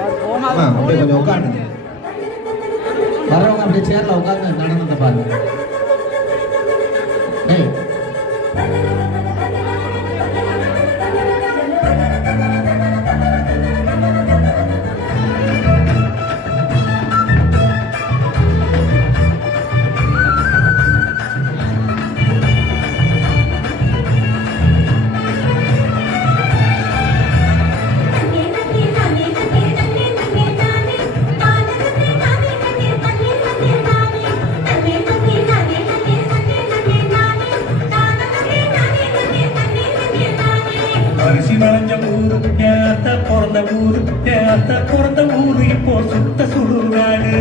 அப்படியே கொஞ்சம் உட்காந்துங்க. வரவங்க அப்படியே சேர்ல உட்காந்து நடனத்தை பாருங்க. பிறந்த ஊரு இப்போ சுத்த சுடுகாடு.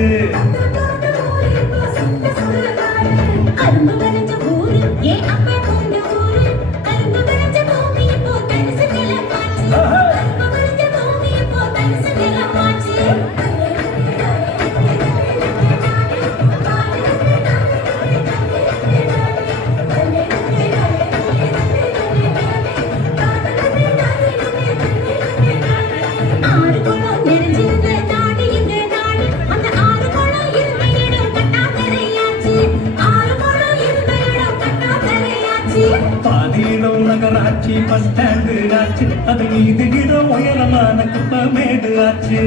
பாதியிடம் நகராட்சி பஸ் ஸ்டாண்டு ஆச்சு, அது மீது இடம் உயரமான குப்பமேடு ஆச்சு.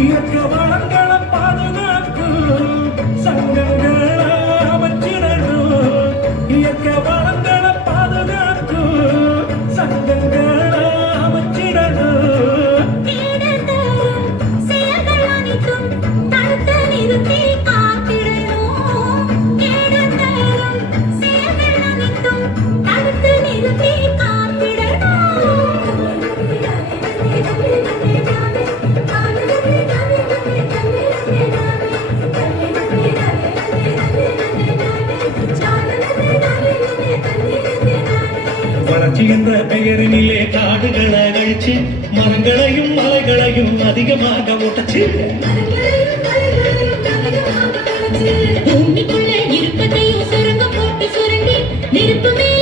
இயற்கை வளங்களை பாதுகாப்பு சங்கங்களை அமைச்சிடணும். இயற்கை வளங்களை பாதுகாப்பு சங்கங்களை அமைச்சிடணும். வளர்ச்சி என்ற பெயரினிலே காடுகளை அழிச்சு மரங்களையும் மலைகளையும் அதிகமாக ஒட்டச்சு. பூமிக்குள்ள இருப்பதையும் சுரங்கம் போட்டு சுரண்டி நெருப்புமே